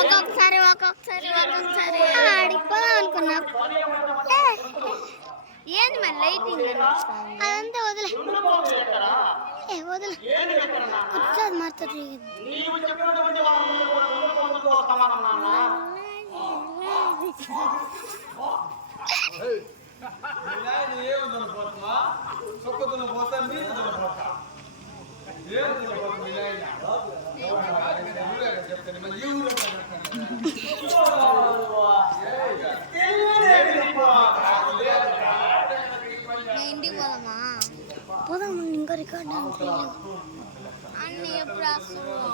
ఒక్కొక్కసారి ఆడిపోదాం అనుకున్నా. ఏంది మరి లైటింగ్ అదంతా వదిలే కూర్చోదు మారుతుంది. ఇంటికి పోదామా? పోదాం. ఇంకా రికార్డ్ అన్ని ఎప్పుడు వస్తున్నావు?